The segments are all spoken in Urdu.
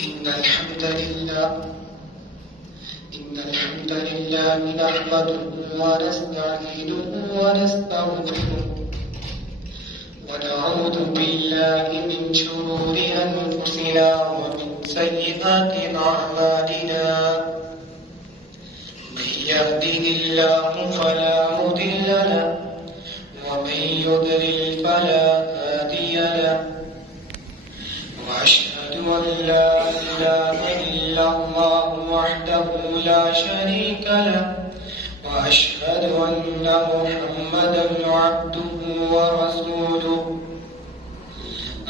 إن الحمد لله نحمده ونستعينه ونستغفره ونعوذ بالله من شرور أنفسنا ومن سيئات أعمالنا. من يهده الله فلا مضل له ومن يضلل فلا هادي له. وأشهد أن لا إله إلا الله وحده لا شريك له وأشهد أن محمدا عبده ورسوله.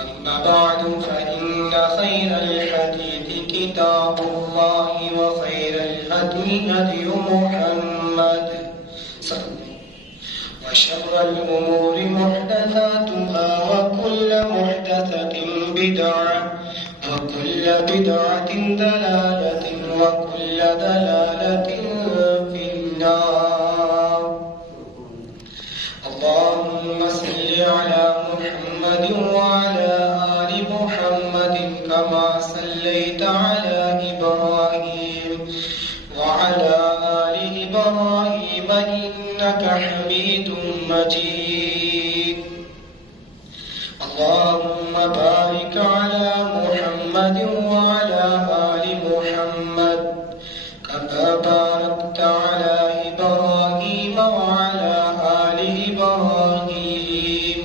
أما بعد فإن خير الحديث كتاب الله وخير الهدي هدي محمد وشر الأمور محدثاتها وكل محدثة بدعة وكل بدعة ضلالة وكل ضلالة في النار. اللهم صل على محمد وعلى آل محمد كما صليت على إبراهيم وعلى آل إبراهيم إنك حميد مجيد. اللهم بارك على محمد وعلى آل محمد كما باركت على إبراهيم وعلى آل إبراهيم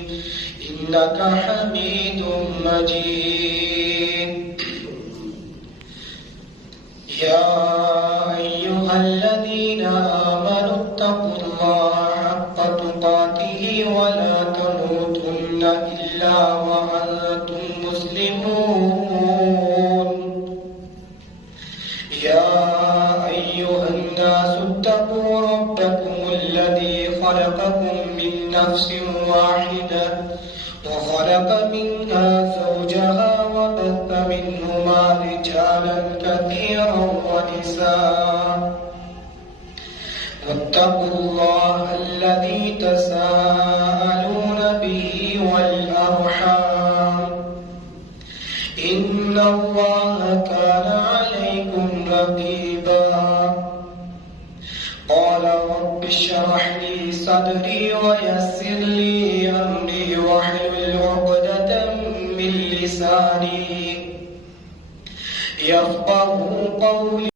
إنك حميد مجيد. يا أيها الذين آمنوا اتقوا الله حق تقاته ولا تموتن إلا وأنتم مسلمون. يا أيها الناس اتقوا ربكم الذي خلقكم من نفس واحدة وخلق منها زوجها وبث منهما رجالا كثيرا ونساء. واتقوا الله الذي تساءلون به والأرحام إن الله كان عليكم رقيبا. قال رب اشرح لي صدري ويسر لي أمري واحلل عقدة من لساني يفقهوا قولي.